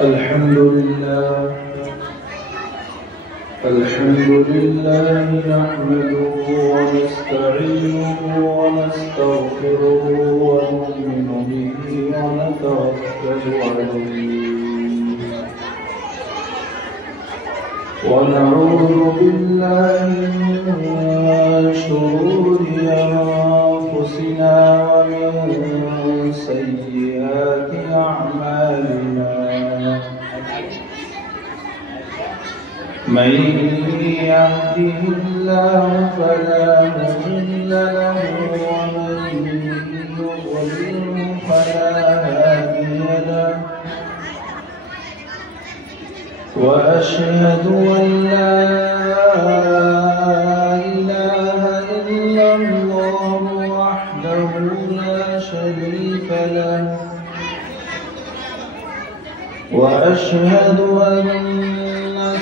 الحمد لله نحمده ونستعينه ونستغفره ونؤمن به ونتوكل عليه ونعوذ بالله من شرور أنفسنا ومن سيئات أعمالنا من يهده الله فلا مضل له ومن يضلل فلا هادي له وأشهد أن لا إله إلا الله وحده لا شريك له وأشهد أن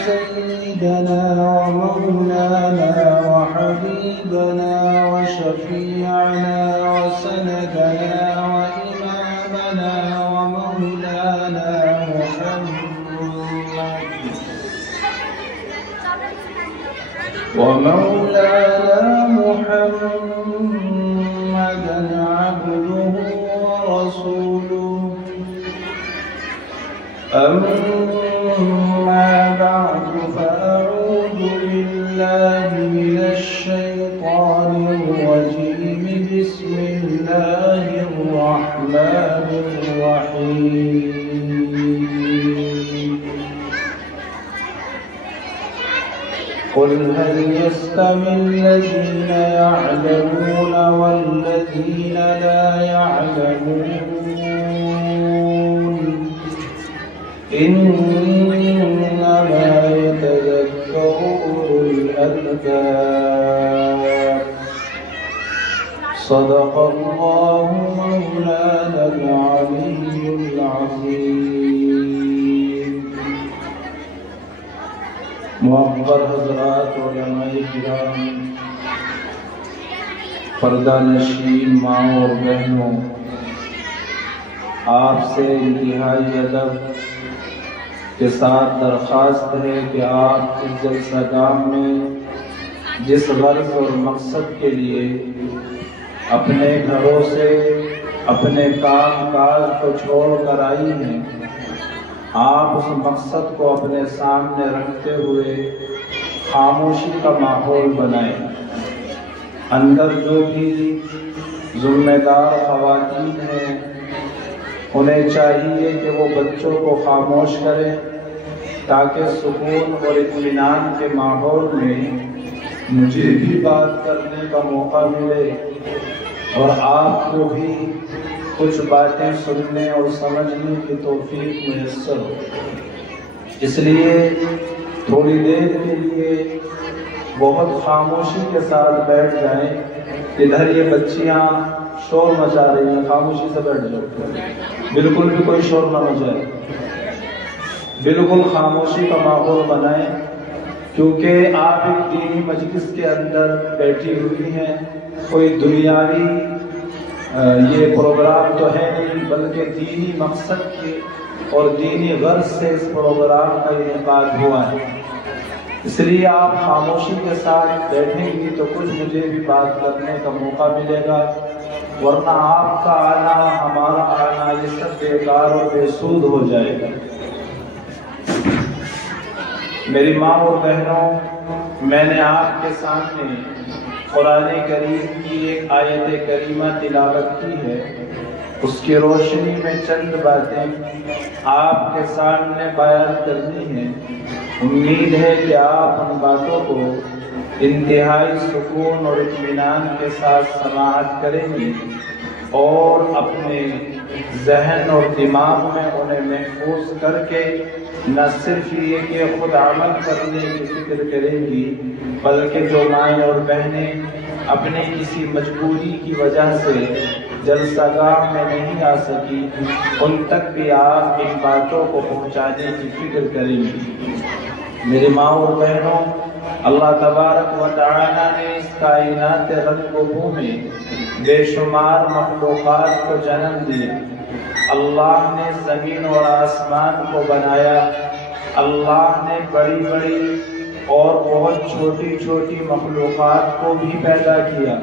سيدنا ومولانا وحبيبنا وشفيعنا وسندنا وإمامنا ومولانا محمدا عبده ورسوله أما بعد فأعوذ بالله من الشيطان الرجيم بسم الله الرحمن الرحيم قل هل يستوي الذين يعلمون والذين لا يعلمون إنما يتذكر أولو الألباب صدق الله مولانا العلي العظيم معبر حضرات علماء کرام پردہ نشین ماں اور بہنوں، آپ سے انتہائی ادب کے ساتھ درخواست ہے کہ آپ اس جلسہ گاہ میں جس غرض اور مقصد کے لیے اپنے گھروں سے اپنے کام کاج کو چھوڑ کر آئی ہیں، آپ اس مقصد کو اپنے سامنے رکھتے ہوئے خاموشی کا ماحول بنائیں۔ اندر جو بھی ذمہ دار خواتین ہیں انہیں چاہیے کہ وہ بچوں کو خاموش کریں تاکہ سکون اور اطمینان کے ماحول میں مجھے بھی بات کرنے کا موقع ملے اور آپ کو بھی کچھ باتیں سننے اور سمجھنے کی توفیق میسر ہو۔ اس لیے تھوڑی دیر کے لیے بہت خاموشی کے ساتھ بیٹھ جائیں۔ ادھر یہ بچیاں شور مچا رہی ہیں، خاموشی سے بیٹھ جاؤ، بالکل بھی کوئی شور نہ مچائے، بالکل خاموشی کا ماحول بنائیں، کیونکہ آپ ایک دینی مجلس کے اندر بیٹھی ہوئی ہیں۔ کوئی دنیاوی یہ پروگرام تو ہے نہیں، بلکہ دینی مقصد کی اور دینی غرض سے اس پروگرام کا انعقاد ہوا ہے۔ اس لیے آپ خاموشی کے ساتھ بیٹھیں گی تو کچھ مجھے بھی بات کرنے کا موقع ملے گا، ورنہ آپ کا آنا ہمارا آنا یہ سب بیکار اور بے سود ہو جائے گا۔ میری ماں اور بہنوں، میں نے آپ کے سامنے قرآن کریم کی ایک آیت کریمہ تلاوت کی ہے، اس کی روشنی میں چند باتیں آپ کے سامنے بیان کرنی ہیں۔ امید ہے کہ آپ ان باتوں کو انتہائی سکون اور اطمینان کے ساتھ سماعت کریں گی اور اپنے ذہن اور دماغ میں انہیں محفوظ کر کے نہ صرف یہ کہ خود عمل کرنے کی فکر کریں گی، بلکہ جو مائیں اور بہنیں اپنی کسی مجبوری کی وجہ سے جلسہ گاہ میں نہیں آ سکی، ان تک بھی آپ ان باتوں کو پہنچانے کی فکر کریں گی۔ میری ماں اور بہنوں، اللہ تبارک و تعالیٰ نے اس کائنات رنگ و بو میں بے شمار مخلوقات کو جنم دیا۔ اللہ نے زمین اور آسمان کو بنایا، اللہ نے بڑی بڑی اور بہت چھوٹی چھوٹی مخلوقات کو بھی پیدا کیا،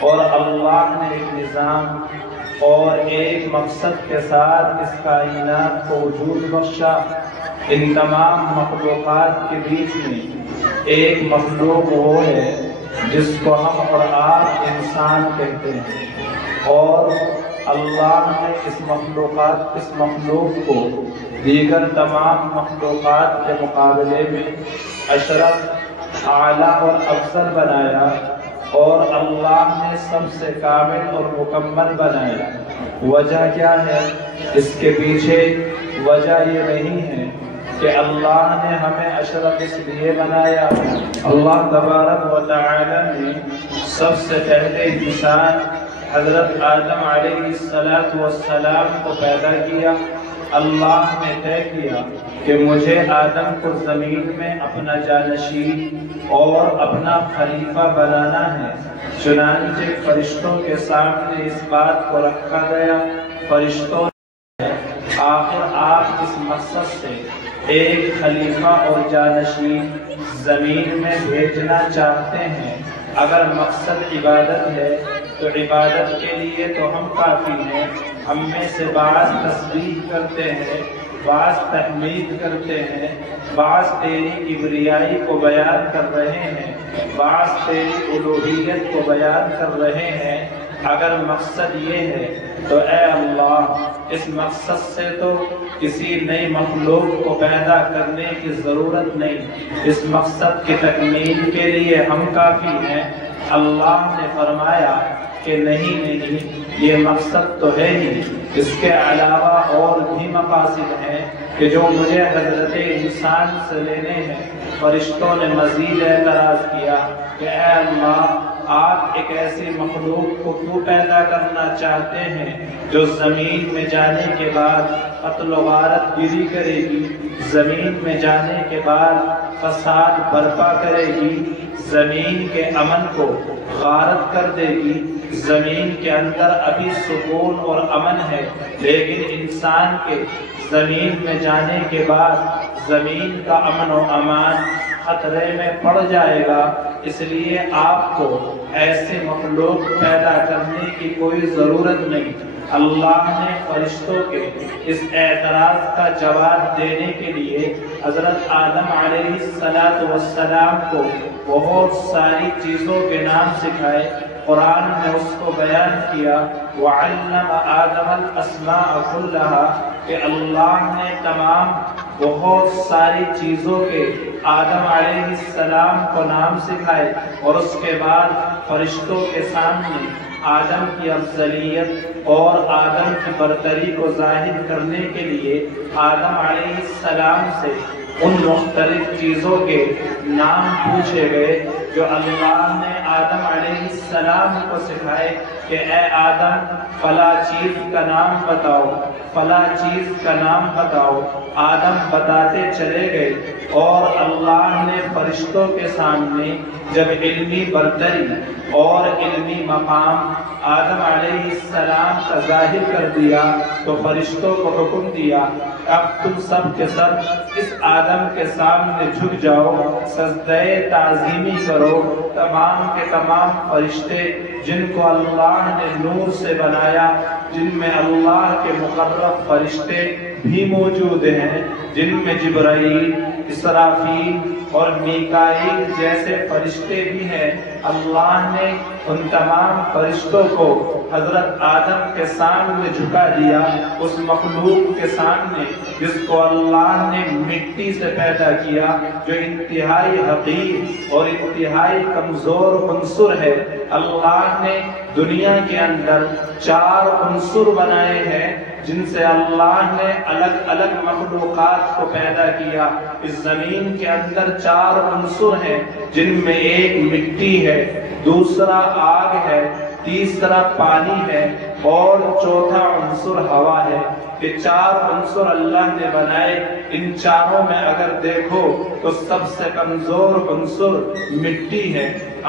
اور اللہ نے ایک نظام اور ایک مقصد کے ساتھ اس کائنات کو وجود بخشا۔ ان تمام مخلوقات کے بیچ میں ایک مخلوق وہ ہے جس کو ہم اور آپ انسان کہتے ہیں، اور اللہ نے اس مخلوق کو دیگر تمام مخلوقات کے مقابلے میں اشرف، اعلیٰ اور افضل بنایا، اور اللہ نے سب سے کامل اور مکمل بنایا۔ وجہ کیا ہے؟ اس کے پیچھے وجہ یہ نہیں ہے کہ اللہ نے ہمیں اشرف اس لیے بنایا۔ اللہ تبارک و تعالی نے سب سے پہلے انسان حضرت آدم علیہ السلام کو پیدا کیا۔ اللہ نے طے کیا کہ مجھے آدم کو زمین میں اپنا جانشین اور اپنا خلیفہ بنانا ہے، چنانچہ فرشتوں کے سامنے اس بات کو رکھا گیا۔ فرشتوں نے آخر آپ اس مقصد سے ایک خلیفہ اور جانشین زمین میں بھیجنا چاہتے ہیں۔ اگر مقصد عبادت ہے تو عبادت کے لیے تو ہم کافی ہیں۔ ہم میں سے بعض تسبیح کرتے ہیں، بعض تحمید کرتے ہیں، بعض تیری کبریائی کو بیان کر رہے ہیں، بعض تیری الوہیت کو بیان کر رہے ہیں۔ اگر مقصد یہ ہے تو اے اللہ، اس مقصد سے تو کسی نئی مخلوق کو پیدا کرنے کی ضرورت نہیں، اس مقصد کی تکمیل کے لیے ہم کافی ہیں۔ اللہ نے فرمایا کہ نہیں، یہ مقصد تو ہے ہی، اس کے علاوہ اور بھی مقاصد ہیں کہ جو مجھے حضرت انسان سے لینے ہیں۔ فرشتوں نے مزید اعتراض کیا کہ اے اللہ، آپ ایک ایسی مخلوق کو کیوں پیدا کرنا چاہتے ہیں جو زمین میں جانے کے بعد قتل و غارت گیری کرے گی، زمین میں جانے کے بعد فساد برپا کرے گی، زمین کے امن کو غارت کر دے گی۔ زمین کے اندر ابھی سکون اور امن ہے، لیکن انسان کے زمین میں جانے کے بعد زمین کا امن و امان خطرے میں پڑ جائے گا۔ اس لیے آپ کو ایسے مخلوق پیدا کرنے کی کوئی ضرورت نہیں۔ اللہ نے فرشتوں کے اس اعتراض کا جواب دینے کے لیے حضرت آدم علیہ السلام کو بہت ساری چیزوں کے نام سکھائے۔ قرآن نے اس کو بیان کیا وَعَلَّمَ آدَمَ الْأَسْمَاءَ كُلَّهَا، کہ اللہ نے تمام بہت ساری چیزوں کے آدم علیہ السلام کو نام سکھائے، اور اس کے بعد فرشتوں کے سامنے آدم کی افضلیت اور آدم کی برتری کو ظاہر کرنے کے لیے آدم علیہ السلام سے ان مختلف چیزوں کے نام پوچھے گئے جو اللہ نے آدم علیہ السلام کو سکھائے کہ اے آدم، فلاں چیز کا نام بتاؤ، فلاں چیز کا نام بتاؤ۔ آدم بتاتے چلے گئے، اور اللہ نے فرشتوں کے سامنے جب علمی برتری اور علمی مقام آدم علیہ السلام کا ظاہر کر دیا تو فرشتوں کو حکم دیا اب تم سب کے سب اس آدم کے سامنے جھک جاؤ، سجدہ تعظیمی کرو۔ تمام کے تمام فرشتے جن کو اللہ نے نور سے بنایا، جن میں اللہ کے مقرب فرشتے بھی موجود ہیں، جن میں جبرائیل، اسرافیل اور میکائیل جیسے فرشتے بھی ہیں، اللہ نے ان تمام فرشتوں کو حضرت آدم کے سامنے جھکا دیا، اس مخلوق کے سامنے جس کو اللہ نے مٹی سے پیدا کیا، جو انتہائی حقیر اور انتہائی کمزور عنصر ہے۔ اللہ نے دنیا کے اندر 4 عنصر بنائے ہیں جن سے اللہ نے الگ الگ مخلوقات کو پیدا کیا۔ اس زمین کے اندر 4 عنصر ہیں جن میں ایک مٹی ہے، دوسرا آگ ہے، تیسرا پانی ہے، اور چوتھا عنصر ہوا ہے۔ کہ 4 عنصر اللہ نے بنائے، ان چاروں میں اگر دیکھو تو سب سے کمزور عنصر مٹی ہے۔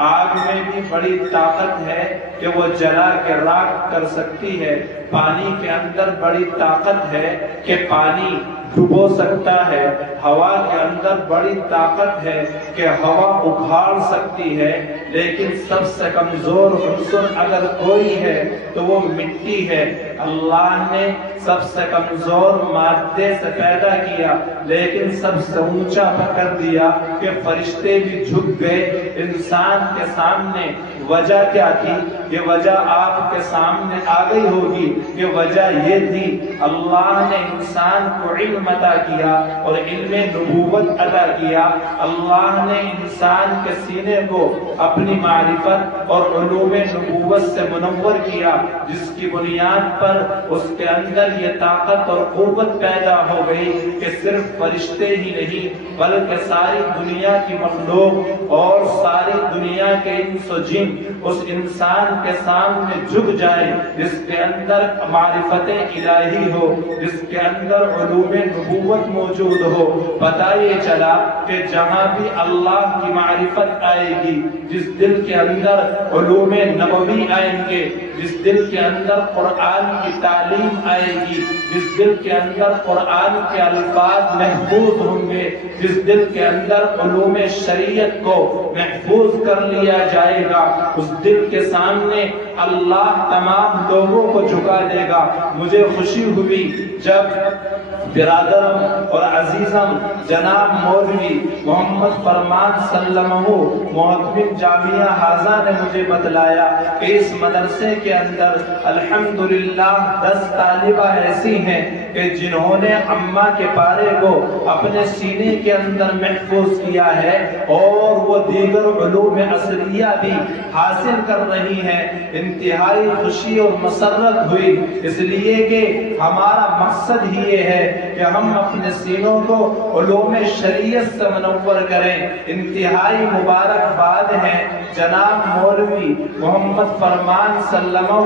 آگ میں بھی بڑی طاقت ہے کہ وہ جلا کے راکھ کر سکتی ہے، پانی کے اندر بڑی طاقت ہے کہ پانی ڈبو سکتا ہے، ہوا کے اندر بڑی طاقت ہے کہ ہوا اکھاڑ سکتی ہے، لیکن سب سے کمزور عنصر اگر کوئی ہے تو وہ مٹی ہے۔ اللہ نے سب سے کمزور مادے سے پیدا کیا، لیکن سب سے اونچا پکڑ دیا کہ فرشتے بھی جھک گئے۔ انسان کے سامنے وجہ کیا تھی؟ یہ وجہ آپ کے سامنے آ گئی ہوگی کہ وجہ یہ تھی، اللہ نے انسان کو علم عطا کیا اور علم نبوت عطا کیا۔ اللہ نے انسان کے سینے کو اپنی معرفت اور علوم نبوت سے منور کیا، جس کی بنیاد پر اس کے اندر یہ طاقت اور قوت پیدا ہو گئی کہ صرف فرشتے ہی نہیں بلکہ ساری دنیا کی مخلوق اور ساری دنیا کے انس و جن اس انسان کے سامنے جھک جائیں جس کے اندر معرفت الہی ہو، جس کے اندر علوم نبوت موجود ہو۔ پتہ یہ چلا کہ جہاں بھی اللہ کی معرفت آئے گی، جس دل کے اندر علوم نبوی آئیں گے، جس دل کے اندر قرآن کی تعلیم آئے گی، جس دل کے اندر قرآن کے الفاظ محفوظ ہوں گے، جس دل کے اندر علوم شریعت کو محفوظ کر لیا جائے گا، اس دل کے سامنے اللہ تمام لوگوں کو جھکا دے گا۔ مجھے خوشی ہوئی جب برادرم اور عزیزم جناب مولوی محمد فرمان سلمہ محتمم جامعہ حاضہ نے مجھے بتلایا کہ اس مدرسے کے اندر الحمدللہ 10 طالبہ ایسی ہیں کہ جنہوں نے عامہ کے پارے کو اپنے سینے کے اندر محفوظ کیا ہے اور وہ دیگر علوم اصلیہ بھی حاصل کر رہی ہیں۔ انتہائی خوشی اور مسرت ہوئی، اس لیے کہ ہمارا مقصد ہی یہ ہے کہ ہم اپنے سینوں کو علوم شریعت سے منور کریں۔ انتہائی مبارکباد ہے جناب مولوی محمد فرمان سلمہ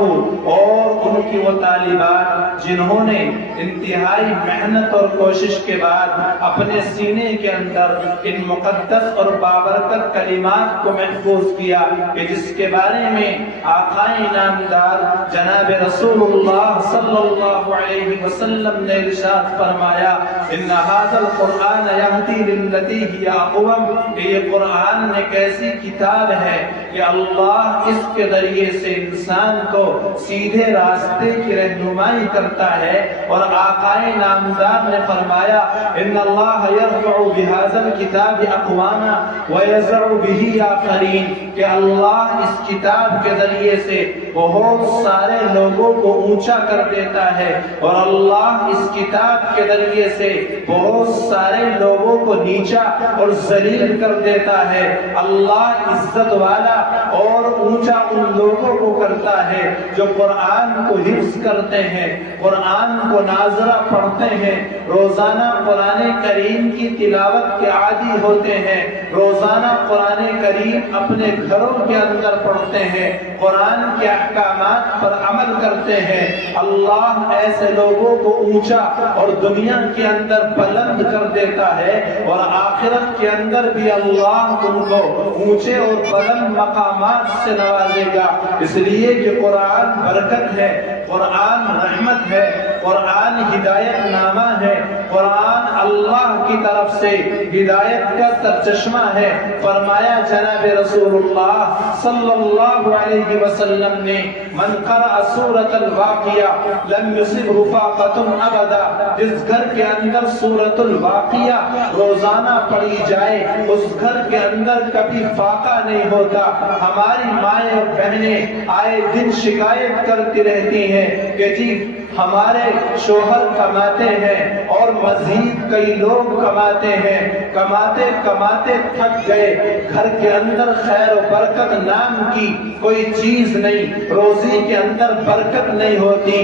اور ان کی وہ طالبات جنہوں نے انتہائی محنت اور کوشش کے بعد اپنے سینے کے اندر ان مقدس اور بابرکت کلمات کو محفوظ کیا کہ جس کے بارے میں آقا انعامدار جناب رسول اللہ صلی اللہ علیہ وسلم نے ارشاد فرمایا ان ھذا القرآن یہدی للتی ہی اقوم، کہ یہ قرآن ایک ایسی کتاب ہے کہ اللہ اس کے ذریعے سے انسان کو سیدھے راستے کی رہنمائی کرتا ہے۔ اور آقا نامدار نے فرمایا ان اللہ یرفع بہذا الکتاب اقواما ویضع بہ آخرین، کہ اللہ اس کتاب کے ذریعے سے بہت سارے لوگوں کو اونچا کر دیتا ہے اور اللہ اس کتاب کے ذریعے سے بہت سارے لوگوں کو نیچا اور ذلیل کر دیتا ہے۔ اللہ عزت والا اور اونچا ان لوگوں کو کرتا ہے جو قرآن کو حفظ کرتے ہیں، قرآن کو ناظرہ پڑھتے ہیں، روزانہ قرآن کریم کی تلاوت کے عادی ہوتے ہیں، روزانہ قرآن کریم اپنے گھروں کے اندر پڑھتے ہیں، قرآن کے احکامات پر عمل کرتے ہیں۔ اللہ ایسے لوگوں کو اونچا اور دنیا کے اندر بلند کر دیتا ہے اور آخرت کے اندر بھی اللہ ان کو اونچے اور بلند مقامات سے نوازے گا، اس لیے کہ قرآن برکت ہے، قرآن رحمت ہے، قرآن ہدایت نامہ ہے، قرآن اللہ کی طرف سے ہدایت کا سرچشمہ ہے۔ فرمایا جناب رسول اللہ صلی اللہ علیہ وسلم نے من قرأ سورۃ الواقعہ لم یصبہ فاقۃ ابدا، جس گھر کے اندر سورۃ الواقعہ روزانہ پڑھی جائے اس گھر کے اندر کبھی فاقہ نہیں ہوتا۔ ہماری مائیں اور بہنیں آئے دن شکایت کرتی رہتی ہیں کہ جی ہمارے شوہر کماتے ہیں اور مزید کئی لوگ کماتے ہیں، کماتے کماتے تھک گئے، گھر کے اندر خیر و برکت نام کی کوئی چیز نہیں، روزی کے اندر برکت نہیں ہوتی،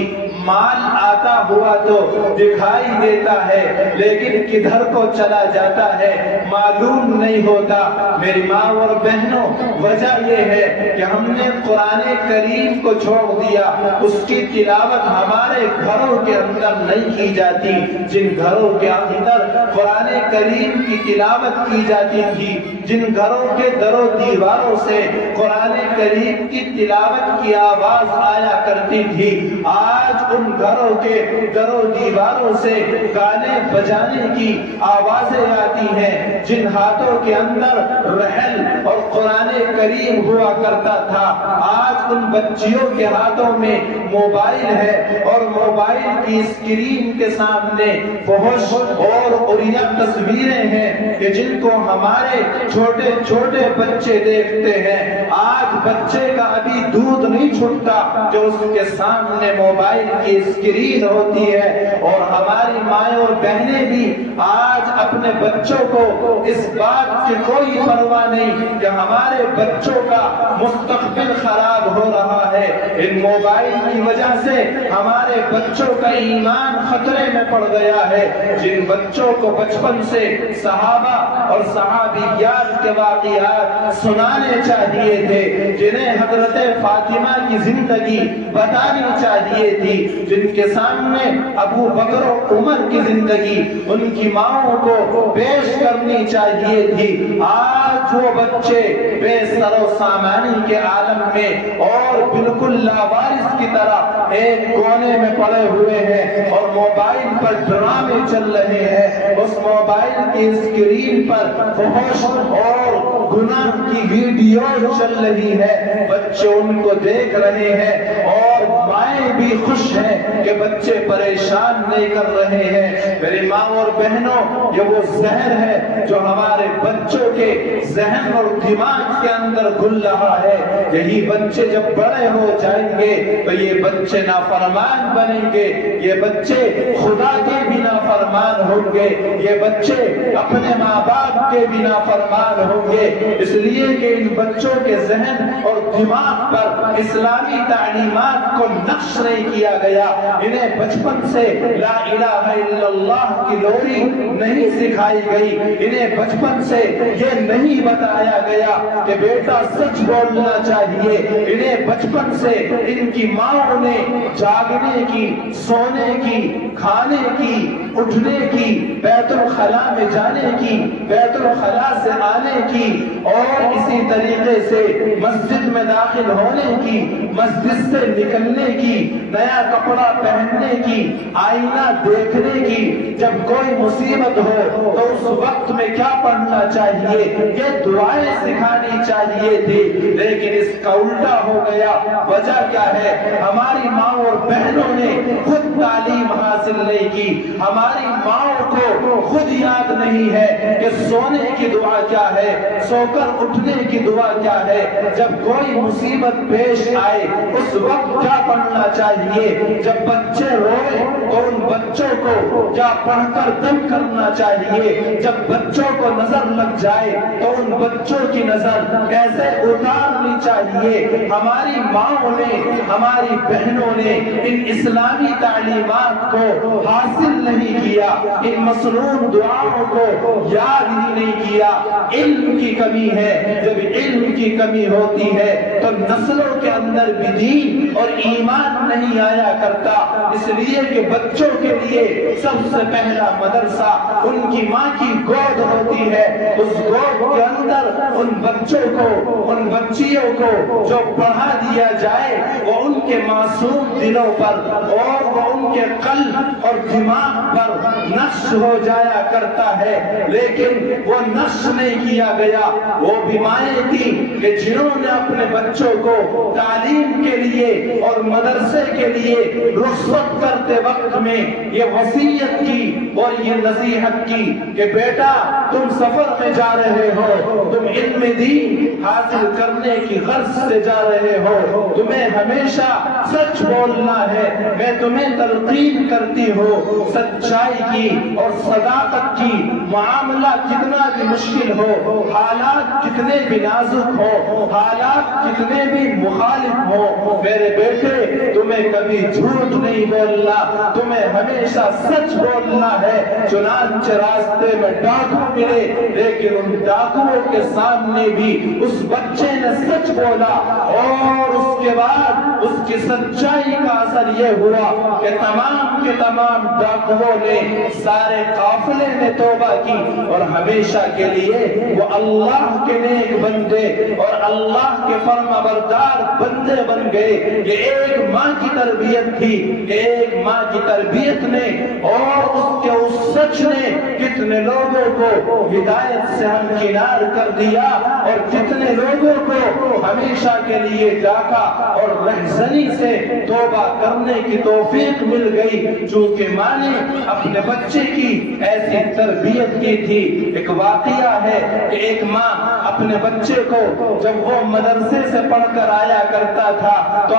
مال آتا ہوا تو دکھائی دیتا ہے لیکن کدھر کو چلا جاتا ہے معلوم نہیں ہوتا۔ میری ماں اور بہنوں، وجہ یہ ہے کہ ہم نے قرآن کریم کو چھوڑ دیا، اس کی تلاوت ہمارے گھروں کے اندر نہیں کی جاتی۔ جن گھروں کے اندر قرآن کریم کی تلاوت کی جاتی تھی، جن گھروں کے در و دیواروں سے قرآن کریم کی تلاوت کی آواز آیا کرتی تھی، آج ان گھروں کے در و دیواروں سے گانے بجانے کی آوازیں آتی ہیں۔ جن ہاتھوں کے اندر رحل اور قرآن کریم ہوا کرتا تھا، آج ان بچیوں کے ہاتھوں میں موبائل ہے اور موبائل کی اسکرین کے سامنے فحش اور عریاں تصویریں ہیں کہ جن کو ہمارے چھوٹے چھوٹے بچے دیکھتے ہیں۔ آج بچے کا ابھی دودھ نہیں چھٹتا جو اس کے سامنے موبائل کی اسکرین ہوتی ہے۔ اور ہماری مائیں اور بہنیں بھی آج اپنے بچوں کو اس بات کی کوئی پرواہ نہیں کہ ہمارے بچوں کا مستقبل خراب ہو رہا ہے۔ ان موبائل کی وجہ سے ہمارے بچوں کا ایمان خطرے میں پڑ گیا ہے۔ جن بچوں کو بچپن سے صحابہ اور صحابیات کے واقعات سنانے چاہیے تھے، جنہیں حضرت فاطمہ کی زندگی بتانی چاہیے تھی، جن کے سامنے ابو بکر و عمر کی زندگی ان کی ماؤں کو پیش کرنی چاہیے تھی، آج وہ بچے بے سر و سامانی کے عالم میں اور بالکل لاوارث کی طرح ایک کونے میں پڑے ہوئے ہیں اور موبائل پر ڈرامے چل رہے ہیں۔ اس موبائل کی اسکرین پر فحش اور گناہ کی ویڈیو چل رہی ہے، بچے ان کو دیکھ رہے ہیں اور مائیں بھی خوش ہیں کہ بچے پریشان نہیں کر رہے ہیں۔ میری ماں اور بہنوں، یہ وہ زہر ہے جو ہمارے بچوں کے ذہن اور دماغ کے اندر گھل رہا ہے۔ یہی بچے جب بڑے ہو جائیں گے تو یہ بچے نافرمان بنیں گے، یہ بچے خدا کے بھی نافرمان ہوں گے، یہ بچے اپنے ماں باپ کے بھی نافرمان ہوں گے، اس لیے کہ ان بچوں کے ذہن اور دماغ پر اسلامی تعلیمات کو نقش نہیں کیا گیا۔ انہیں بچپن سے لا الہ الا اللہ کی لوری نہیں سکھائی گئی، انہیں بچپن سے یہ نہیں بتایا گیا کہ بیٹا سچ بولنا چاہیے، انہیں بچپن سے ان کی ماں نے جاگنے کی، سونے کی، کھانے کی، اٹھنے کی، بیت الخلا میں جانے کی، بیت الخلا سے آنے کی اور اسی طریقے سے مسجد میں داخل ہونے کی، مسجد سے نکلنے کی، نیا کپڑا پہننے کی، آئینہ دیکھنے کی، جب کوئی مصیبت ہو تو اس وقت میں کیا پڑھنا چاہیے، یہ دعائیں سکھانی چاہیے تھی، لیکن اس کا الٹا ہو گیا۔ وجہ کیا ہے؟ ہماری ماں اور بہنوں نے خود تعلیم حاصل نہیں کی، ہماری ماں کو خود یاد نہیں ہے کہ سونے کی دعا کیا ہے، سو کر اٹھنے کی دعا کیا ہے، جب کوئی مصیبت پیش آئے اس وقت کیا پڑھنا چاہیے، جب بچے روئے تو ان بچوں کو کیا پڑھ کر دم کرنا چاہیے، جب بچوں کو نظر لگ جائے تو ان بچوں کی نظر کیسے اتارنی چاہیے۔ ہماری ماں نے، ہماری بہنوں نے ان اسلامی تعلیمات کو حاصل نہیں کیا، ان مسنون دعاؤں کو یاد ہی نہیں کیا۔ علم کی کمی ہے، جب علم کی کمی ہوتی ہے تو نسلوں کے اندر بھی دین اور ایمان نہیں آیا کرتا، اس لیے کہ بچوں کے لیے سب سے پہلا مدرسہ ان کی ماں کی گود ہوتی ہے، اس گود کے اندر ان بچوں کو، ان بچیوں کو جو پڑھا دیا جائے وہ ان کے معصوم دلوں پر اور وہ ان کے قلب اور دماغ پر نقش ہو جایا کرتا ہے، لیکن وہ نقش نہیں کیا گیا۔ وہ بھی مائیں تھی کہ جنہوں نے اپنے بچوں کو تعلیم کے لیے اور مدرسے کے لیے رخصت کرتے وقت میں یہ وصیت کی اور یہ نصیحت کی کہ بیٹا تم سفر میں جا رہے ہو، تم علم دین حاصل کرنے کی غرض سے جا رہے ہو، تمہیں ہمیشہ سچ بولنا ہے، میں تمہیں تلقین کرتی ہوں سچائی کی اور صداقت کی، معاملہ کتنا بھی مشکل ہو، حالات کتنے بھی نازک ہو، حالات کتنے بھی مخالف ہو، میرے بیٹے تمہیں کبھی جھوٹ نہیں بولنا، تمہیں ہمیشہ سچ بولنا ہے۔ چنانچہ راستے میں ڈاکو ملے، لیکن ان ڈاکوؤں کے سامنے بھی اس بچے نے سچ بولا، اور اس کے بعد اس کی سچائی کا اثر یہ ہوا کہ تمام کے تمام ڈاکوؤں نے، سارے قافلے نے توبہ کی اور ہمیشہ کے لیے وہ اللہ کے نیک بندے اور اللہ کے فرما بردار بندے بن گئے۔ یہ ایک ماں کی تربیت تھی کہ ایک ماں کی تربیت نے اور اس کے اس سچ نے کتنے لوگوں کو ہدایت سے ہمکنار کر دیا، اور کتنے لوگوں کو ہمیشہ کے لیے ڈاکا اور رہزنی سے توبہ کرنے کی توفیق مل گئی، چونکہ ماں نے اپنے بچے کی ایسی تربیت کی تھی۔ ایک واقعہ ہے کہ ایک ماں اپنے بچے کو جب وہ مدرسے سے پڑھ کر آیا کرتا تھا تو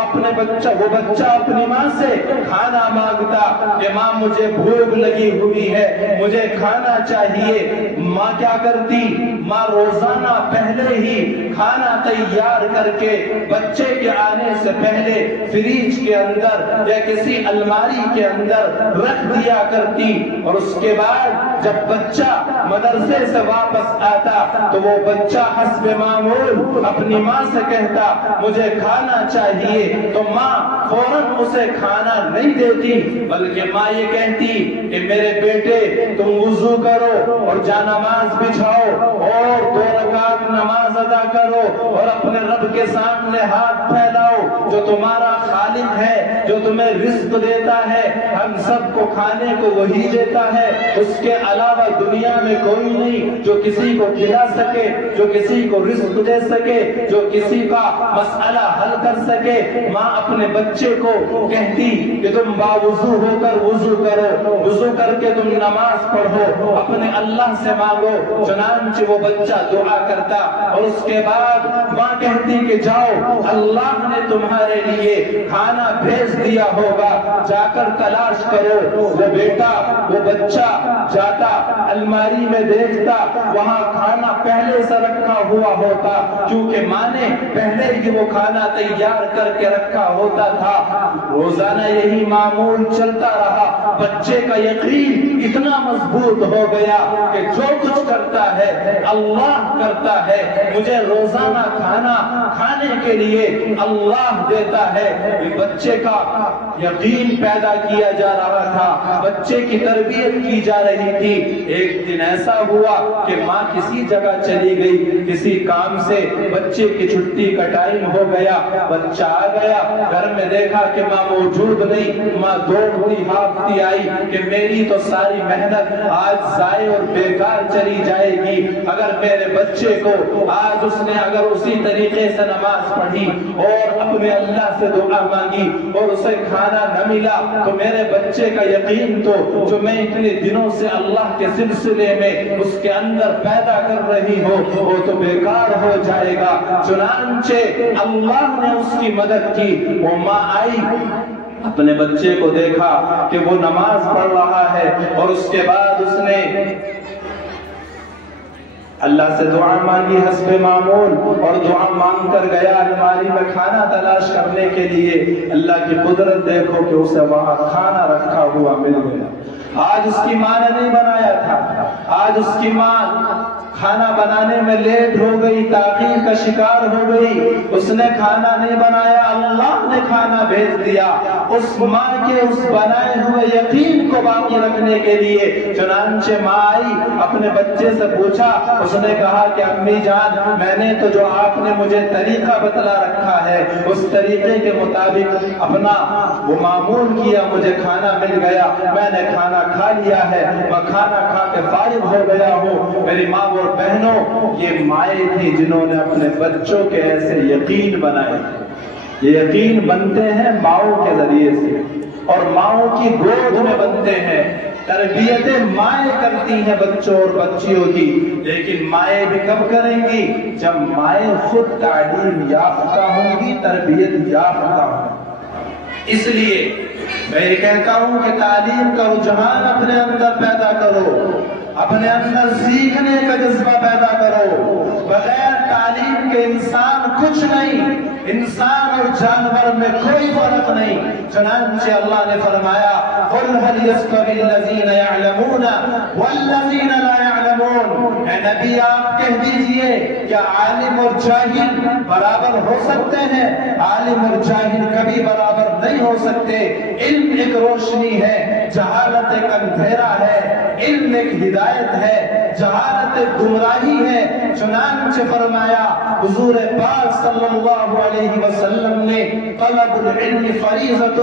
وہ بچہ اپنی ماں سے کھانا مانگتا کہ ماں مجھے بھوک لگی ہوئی ہے، مجھے کھانا چاہیے۔ ماں کیا کرتی؟ ماں روزانہ پہلے ہی کھانا تیار کر کے بچے کے آنے سے پہلے فریج کے اندر یا کسی الماری کے اندر رکھ دیا کرتی، اور اس کے بعد جب بچہ مدرسے سے واپس آتا تو وہ بچہ حسب معمول اپنی ماں سے کہتا مجھے کھانا چاہیے، تو ماں فوراً اسے کھانا نہیں دیتی، بلکہ ماں یہ کہتی کہ میرے بیٹے تم وضو کرو اور جا نماز بچھاؤ اور 2 رکعت نماز ادا کرو اور اپنے رب کے سامنے ہاتھ پھیلاؤ جو تمہارا خالق ہے، جو تمہیں رزق دیتا ہے، ہم سب کو کھانے کو وہی دیتا ہے، اس کے علاوہ دنیا میں کوئی نہیں جو کسی کو کھلا سکے، جو کسی کو رزق دے سکے، جو کسی کا مسئلہ حل کر سکے۔ ماں اپنے بچے کو کہتی کہ تم باوضو ہو کر وضو کرو، وضو کر کے تم نماز پڑھو، اپنے اللہ سے مانگو۔ چنانچہ وہ بچہ دعا کرتا اور اس کے بعد ماں کہتی کہ جاؤ اللہ نے تمہارے لیے کھانا بھیج دیا ہوگا، جا کر تلاش کرو۔ وہ بیٹا، وہ بچہ جاتا، الماری میں دیکھتا وہاں کھانا پہلے سے رکھا ہوا ہوتا، کیونکہ ماں نے پہلے ہی وہ کھانا تیار کر کے رکھا ہوتا تھا۔ روزانہ یہی معمول چلتا رہا، بچے کا یقین اتنا مضبوط ہو گیا کہ جو کچھ کرتا ہے اللہ کرتا ہے، مجھے روزانہ کھانا کھانے کے لیے اللہ دیتا ہے۔ بچے کا یقین پیدا کیا جا رہا تھا، بچے کی تربیت کی جا رہی تھی۔ ایک دن ایسا ہوا کہ ماں کسی جگہ چلی گئی کسی کام سے، بچے کی چھٹی کا ٹائم ہو گیا، بچہ آ گیا، گھر میں دیکھا کہ ماں موجود نہیں، ماں دوڑتی ہانپتی آئی کہ میری تو ساری محنت آج ضائع اور بیکار چلی جائے گی، اگر میرے بچے کو آج اس نے اگر اسی طریقے سے نماز پڑھی اور اپنے اللہ سے دعا مانگی اور اسے کھانا نہ ملا تو میرے بچے کا یقین تو جو میں اتنے دنوں سے اللہ کے سلسلے میں اس کے اندر پیدا کر رہی ہوں وہ تو بیکار ہو جائے گا۔ چنانچہ اللہ نے اس کی مدد کی، وہ ماں آئی، اپنے بچے کو دیکھا کہ وہ نماز پڑھ رہا ہے اور اس کے بعد اس نے اللہ سے دعا مانگی حسب معمول، اور دعا مانگ کر گیا الماری میں کھانا تلاش کرنے کے لیے۔ اللہ کی قدرت دیکھو کہ اسے وہاں کھانا رکھا ہوا مل گیا۔ آج اس کی ماں نے نہیں بنایا تھا، آج اس کی ماں کھانا بنانے میں لیٹ ہو گئی، تاخیر کا شکار ہو گئی، اس نے کھانا نہیں بنایا، اللہ نے کھانا بھیج دیا اس ماں کے اس بنائے ہوئے یقین کو باقی رکھنے کے لیے۔ چنانچہ ماں آئی، اپنے بچے سے پوچھا، اس نے کہا کہ امی جان میں نے تو جو آپ نے مجھے طریقہ بتلا رکھا ہے اس طریقے کے مطابق اپنا وہ معمول کیا، مجھے کھانا مل گیا، میں نے کھانا کھا لیا ہے، میں کھانا کھا کے فارغ ہو گیا ہوں۔ میری ماں اور بہنوں، یہ مائیں تھی جنہوں نے اپنے بچوں کے ایسے یقین بنائے۔ یہ یقین بنتے ہیں ماؤں کے ذریعے سے اور ماؤں کی گود میں بنتے ہیں۔ تربیتیں مائیں کرتی ہیں بچوں اور بچیوں کی، لیکن مائیں بھی کب کریں گی؟ جب مائیں خود تعلیم یافتہ ہوں گی، تربیت یافتہ ہوں گی۔ اس لیے میں یہ کہتا ہوں کہ تعلیم کا رجحان اپنے اندر پیدا کرو، اپنے اندر سیکھنے کا جذبہ پیدا کرو۔ بغیر تعلیم کے انسان کچھ نہیں، انسان اور جانور میں کوئی فرق نہیں۔ چنانچہ اللہ نے فرمایا قُلْ هَلْ يَسْتَوِي الَّذِينَ يَعْلَمُونَ وَالَّذِينَ لَا يَعْلَمُونَ۔ اے نبی آپ کہہ دیجئے کیا عالم اور جاہل برابر ہو سکتے ہیں؟ عالم اور جاہل کبھی برابر نہیں ہو سکتے۔ علم ایک روشنی ہے، جہالت ایک اندھیرا ہے۔ علم ایک ہدایت ہے، جہالت ایک گمراہی ہے۔ چنانچہ فرمایا حضور پاک صلی اللہ علیہ وسلم نے طلب العلم فریضۃ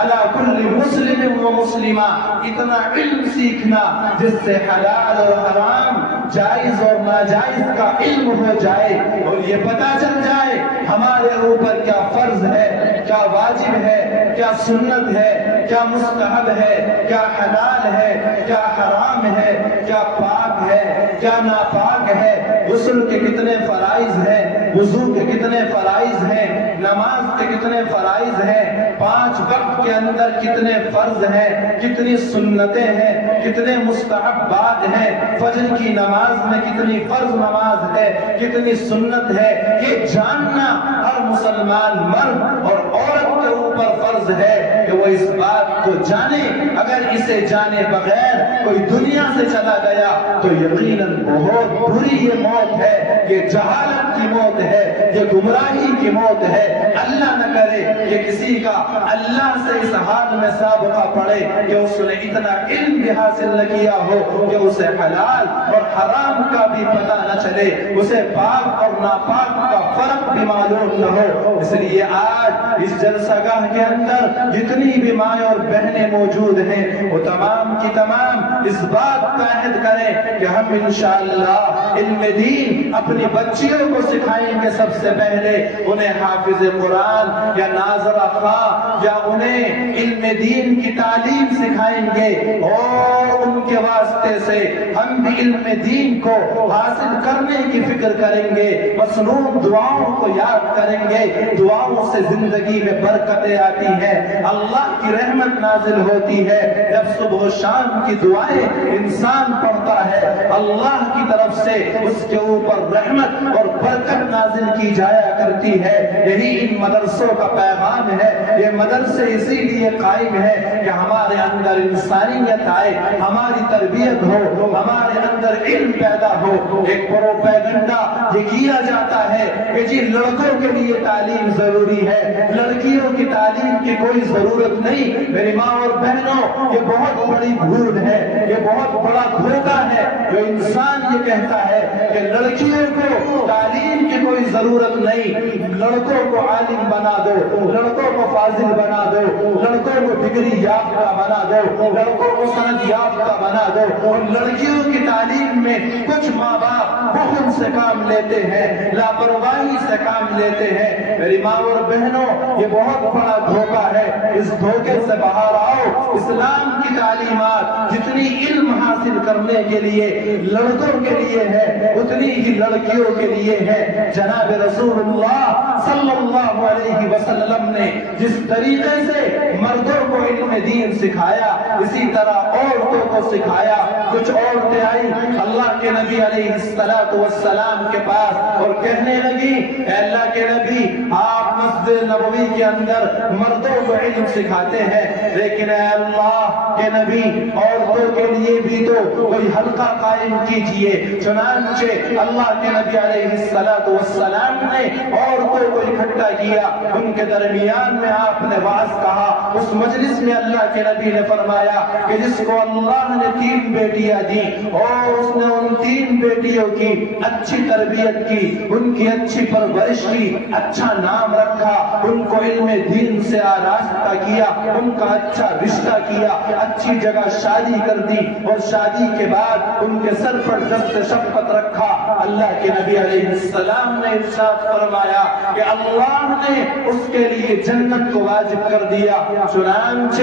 علی کل مسلم و مسلمہ، اتنا علم سیکھنا جس سے حلال اور حرام، جائز اور ناجائز کا علم ہو جائے اور یہ پتہ چل جائے ہمارے اوپر کیا فرض ہے، کیا واجب ہے، کیا سنت ہے، کیا مستحب ہے، کیا حلال ہے، کیا حرام ہے، کیا پاک ہے، کیا ناپاک ہے، غسل کے کتنے فرائض ہیں، وضو کے کتنے فرائض ہیں، نماز کے کتنے فرائض ہیں، 5 وقت کے اندر کتنے فرض ہیں، کتنی سنتیں ہیں، کتنے مستحبات ہیں، فجر کی نماز میں کتنی فرض نماز ہے، کتنی سنت ہے، یہ جاننا ہر مسلمان مرد اور عورت کے اوپر فرض ہے کہ وہ اس بات کو جانے۔ اگر اسے جانے بغیر کوئی دنیا سے چلا گیا تو یقیناً بہت بری یہ موت ہے، یہ جہالت کی موت ہے، یہ گمراہی کی موت ہے۔ اللہ نہ کرے کہ کسی کا اللہ سے اس حال میں سابقہ پڑے کہ اس نے اتنا علم بھی حاصل نہ کیا ہو کہ اسے حلال اور حرام کا بھی پتہ نہ چلے، اسے پاک اور ناپاک کا فرق بھی معلوم نہ ہو۔ اس لیے آج اس جلسہ گاہ کے اندر جتنی بھی مائیں اور بہنیں موجود ہیں وہ تمام کی تمام اس بات کا عہد کریں کہ ہم انشاءاللہ علم دین اپنی بچیوں کو سکھائیں گے۔ سب سے پہلے انہیں حافظ قرآن یا ناظرہ خواہ یا انہیں علم دین کی تعلیم سکھائیں گے اور ان کے واسطے سے ہم بھی علم دین کو حاصل کرنے کی فکر کریں گے، مسنون دعاؤں کو یاد کریں گے۔ دعاؤں سے زندگی میں برکتیں آتی ہیں، اللہ کی رحمت نازل ہوتی ہے۔ جب صبح و شام کی دعائیں انسان پڑھتا ہے اللہ کی طرف سے اس کے اوپر رحمت اور برکت نازل کی جایا کرتی ہے۔ یہی ان مدرسوں کا پیغام ہے۔ یہ مدرسے اسی لیے قائم ہے کہ ہمارے اندر انسانیت آئے، ہماری تربیت ہو، ہمارے اندر علم پیدا ہو۔ ایک پروپیگنڈا یہ کیا جاتا ہے کہ جی لڑکوں کے لیے تعلیم ضروری ہے، لڑکیوں کی تعلیم کی کوئی ضرورت نہیں۔ میری ماں اور بہنوں، یہ بہت بڑی بھول ہے، یہ بہت بڑا دھوکہ ہے جو انسان یہ کہتا ہے کہ لڑکیوں کو تعلیم کی کوئی ضرورت نہیں، لڑکوں کو عالم بنا دو، لڑکوں کو فاضل بنا دو، لڑکوں کو ڈگری یافتہ بنا دو، لڑکوں کو سند یافتہ بنا دو۔ اور لڑکیوں کی تعلیم میں کچھ ماں باپ بخل سے کام لیتے ہیں، لاپرواہی سے کام لیتے ہیں۔ میری ماں اور بہنوں، یہ بہت بڑا دھوکہ ہے، اس دھوکے سے باہر آؤ۔ اسلام کی تعلیمات جتنی علم حاصل کرنے کے لیے لڑکوں کے لیے ہے اتنی ہی لڑکیوں کے لیے ہے۔ جناب رسول اللہ صلی اللہ علیہ وسلم نے جس طریقے سے مردوں کو علم دین سکھایا اسی طرح عورتوں کو سکھایا۔ کچھ عورتیں آئیں اللہ کے نبی علیہ السلام کے پاس اور کہنے لگی اے اللہ کے نبی، آپ مسجد نبوی کے اندر مردوں کو علم سکھاتے ہیں لیکن اے اللہ کے نبی عورتوں کے لیے بھی تو کوئی حلقہ قائم کیجئے۔ چنانچہ اللہ کے نبی علیہ السلام نے عورتوں کو اکٹھا کیا، ان کے درمیان میں آپ نے واعظ کہا۔ اس مجلس میں اللہ کے نبی نے فرمایا کہ جس کو اللہ نے 3 بیٹیاں دی اور اس نے ان 3 بیٹیوں کی اچھی تربیت کی، ان کی اچھی پرورش کی، اچھا نام رکھا، ان کو علم دین سے آراستہ کیا، ان کا اچھا رشتہ کیا، اچھی جگہ شادی کر دی اور شادی کے بعد ان کے سر پر دست شفقت رکھا۔ اللہ کے نبی علیہ السلام نے ارشاد فرمایا کہ اللہ نے اس کے لیے جنت کو واجب کر دیا۔ چنانچہ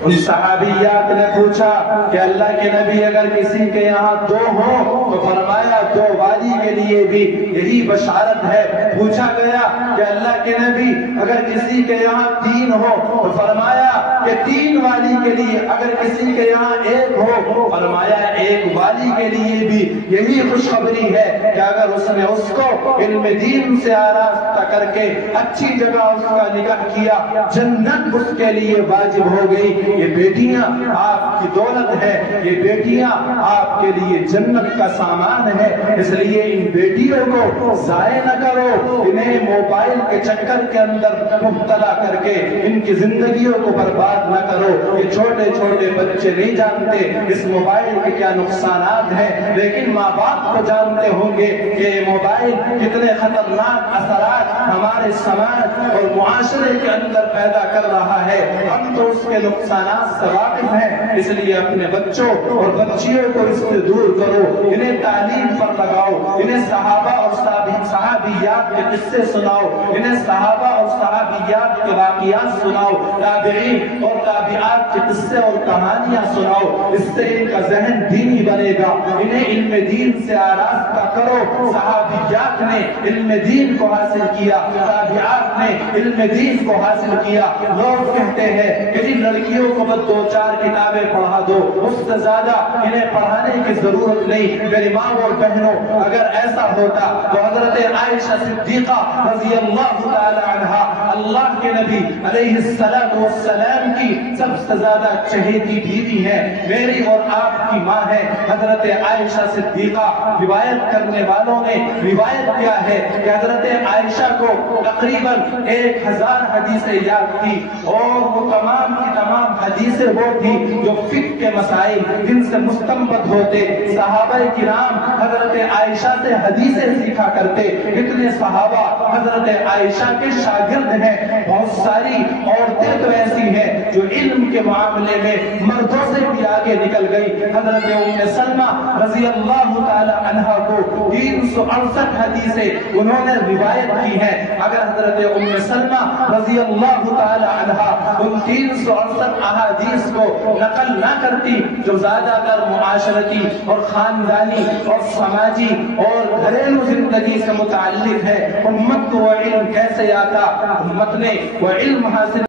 ان صحابیات نے پوچھا کہ اللہ کے نبی اگر کسی کے یہاں 2 ہو تو فرمایا 2 والی کے لیے بھی یہی بشارت ہے۔ پوچھا گیا کہ اللہ کے نبی اگر کسی کے یہاں 3 ہو تو فرمایا کہ 3 والی کے لیے، اگر کسی کے یہاں 1 ہو فرمایا 1 والی کے لیے بھی یہی خوشخبری ہے کہ اگر اس نے اس کو علم دین سے آراستہ کر کے اچھی جگہ اس کا نکاح کیا جنت اس کے لیے واجب ہو گئی۔ یہ بیٹیاں آپ کی دولت ہے، یہ بیٹیاں آپ کے لیے جنت کا سامان ہے، اس لیے ان بیٹیوں کو ضائع نہ کرو، انہیں موبائل کے چکر کے اندر مبتلا کر کے ان کی زندگیوں کو برباد نہ کرو۔ یہ چھوٹے چھوٹے بچے نہیں جانتے اس موبائل کے کیا نقصانات ہیں، لیکن ماں باپ کو جانتے ہوں گے کہ یہ موبائل کتنے خطرناک اثرات ہمارے سماج اور معاشرے کے اندر پیدا کر رہا ہے۔ ہم تو اس کے نقصانات سے واقف ہیں، اس لیے اپنے بچوں اور بچیوں کو اس سے دور کرو، انہیں تعلیم پر لگاؤ، انہیں صحابہ اور صحابیات کے قصے سناؤ، انہیں صحابہ اور صحابیات کے واقعات سناؤ، تابعین اور تابعات کے قصے اور کہانیاں سناؤ، اس سے ان کا ذہن دینی بنے گا۔ انہیں علم دین سے آراستہ کرو۔ صحابیات نے علم دین کو حاصل کیا، تابعات نے علم دین کو حاصل کیا۔ لوگ کہتے ہیں کہ جی لڑکیوں کو بس 2-4 کتابیں پڑھا دو، اس سے زیادہ انہیں پڑھانے کی ضرورت نہیں۔ میری ماں اور بہنوں، اگر ایسا ہوتا تو حضرت عائشہ صدیقہ رضی اللہ تعالی عنہا اللہ کے نبی علیہ السلام کی سب سے زیادہ چہیتی بیوی ہے، میری اور آپ کی ماں ہے حضرت عائشہ صدیقہ۔ روایت کرنے والوں نے روایت کیا ہے کہ حضرت عائشہ کو تقریباً 1000 حدیثیں یاد تھی، اور وہ تمام کی تمام حدیثیں وہ تھی جو فقہ کے مسائل جن سے مستنبط ہوتے۔ صحابہ کرام حضرت عائشہ سے حدیثیں سیکھا کرتے، اتنے صحابہ حضرت عائشہ کے شاگرد ہیں۔ بہت ساری عورتیں تو ایسی ہیں جو علم کے معاملے میں مردوں سے بھی آگے نکل گئی۔ حضرت ام سلمہ رضی اللہ تعالی عنہا کو 368 حدیثیں انہوں نے روایت کی ہیں۔ اگر حضرت ام سلمہ رضی اللہ تعالی عنہا ان 368 احادیث کو نقل نہ کرتی جو زیادہ تر معاشرتی اور خاندانی اور سماجی اور گھریلو زندگی سے متعلق ہے، امت کو وہ علم کیسے آتا؟ امت نے وہ علم حاصل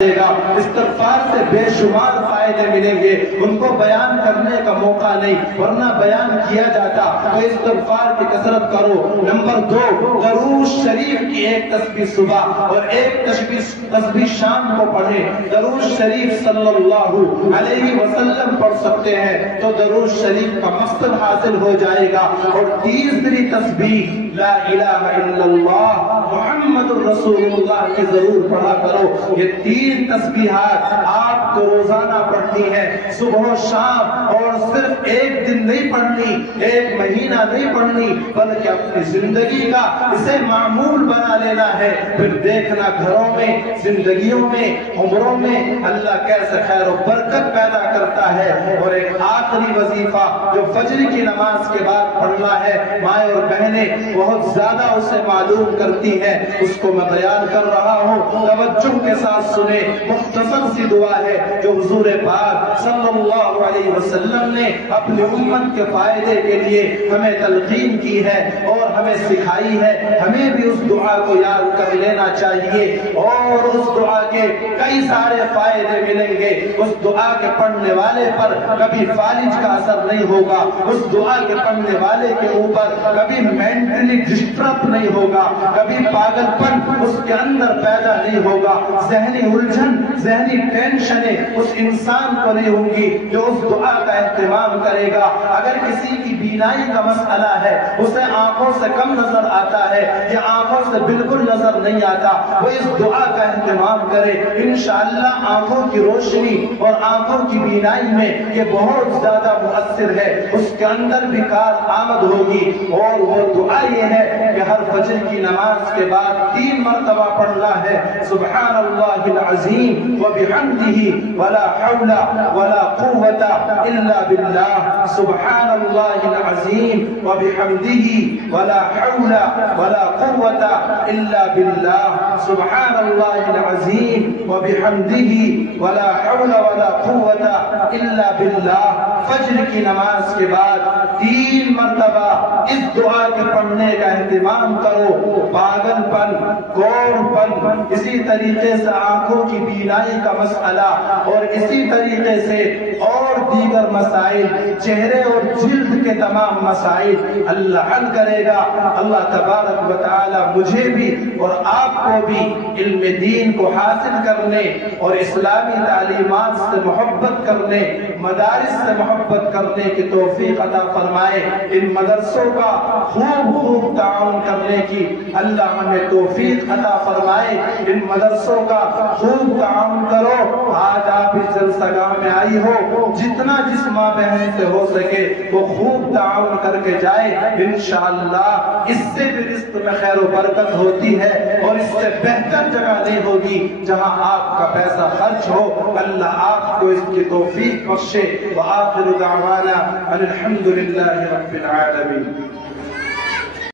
گا۔ استغفار سے بے شمار فائدے ملیں گے، ان کو بیان کرنے کا موقع نہیں، ورنہ بیان کیا جاتا۔ تو استغفار کی کثرت کرو۔ نمبر 2، درود شریف کی 1 تسبیح صبح اور 1 تسبیح شام کو پڑھیں۔ درود شریف صلی اللہ علیہ وسلم پڑھ سکتے ہیں تو درود شریف کا مقصد حاصل ہو جائے گا۔ اور تیسری تسبیح لا الہ الا اللہ محمد الرسول اللہ کی ضرور پڑھا کرو۔ یہ 3 تسبیحات آپ کو روزانہ پڑھنی ہے، صبح و شام، اور صرف 1 دن نہیں پڑھنی، 1 مہینہ نہیں پڑھنی، بلکہ اپنی زندگی کا اسے معمول بنا لینا ہے۔ پھر دیکھنا گھروں میں، زندگیوں میں، عمروں میں اللہ کیسے خیر و برکت پیدا کرتا ہے۔ اور ایک آخری وظیفہ جو فجر کی نماز کے بعد پڑھنا ہے، مائیں اور بہنیں بہت زیادہ اسے معلوم کرتی ہیں، اس کو میں بیان کر رہا ہوں، توجہ کے ساتھ سنیں۔ مختصر سی دعا ہے جو حضور پاک صلی اللہ علیہ وسلم نے اپنی امت کے فائدے کے لیے ہمیں تلقین کی ہے اور ہمیں سکھائی ہے۔ ہمیں بھی اس دعا کو یاد کر لینا چاہیے، اور اس دعا کے کئی سارے فائدے ملیں گے۔ اس دعا کے پڑھنے والے پر کبھی فالج کا اثر نہیں ہوگا، اس دعا کے پڑھنے والے کے اوپر کبھی مینٹلی ڈسٹرب نہیں ہوگا، کبھی پاگل پن اس کے اندر پیدا نہیں ہوگا، ذہنی الجھن، ذہنی ٹینشنیں اس انسان کو نہیں ہوں گی جو اس دعا کا اہتمام کرے گا۔ اگر کسی کی بینائی کا مسئلہ ہے، اسے آنکھوں سے کم نظر آتا ہے یا آنکھوں سے بالکل نظر نہیں آتا، وہ اس دعا کا اہتمام کرے، انشاءاللہ آنکھوں کی روشنی اور آنکھوں کی بینائی میں یہ بہت زیادہ مؤثر ہے، اس کے اندر بھی کار آمد ہوگی۔ اور وہ دعا یہ ہے کہ ہر فجر کی نماز کے بعد 3 مرتبہ پڑھنا ہے، سبحان اللہ العظیم وبحمدہ ولا حول ولا قوة الا باللہ، سبحان اللہ العظیم وبحمدہ ولا حول ولا قوة الا باللہ۔ سبحان اللہ العظیم وبحمدہ ولا حول ولا قوت الا باللہ۔ فجر کی نماز کے بعد 3 مرتبہ اس دعا کے پڑھنے کا اہتمام کرو۔ پاگل پن، گور پن، اسی طریقے سے آنکھوں کی بینائی کا مسئلہ، اور اسی طریقے سے اور دیگر مسائل، چہرے اور جلد کے تمام مسائل اللہ حل کرے گا۔ اللہ تبارک و تعالی مجھے بھی اور آپ کو بھی علم دین کو حاصل کرنے اور اسلامی تعلیمات سے محبت کرنے، مدارس سے محبت کرنے کی توفیق عطا فرمائے۔ ان مدرسوں کا خوب تعاون کرنے کی اللہ ہمیں توفیق عطا فرمائے۔ ان مدرسوں کا خوب تعاون کرو۔ آج آپ اس جلسہ گاہ میں آئی ہو، جتنا جس ماں بہن سے ہو سکے وہ خوب تعاون کر کے جائے، انشاءاللہ اس سے بھی رزق میں خیر و برکت ہوتی ہے، اور اس سے بہتر جگہ نہیں ہوگی جہاں آپ کا پیسہ خرچ ہو۔ اللہ آپ کو اس کی توفیق بخشے۔ وآخر دعوانا الحمدللہ رب العالمین۔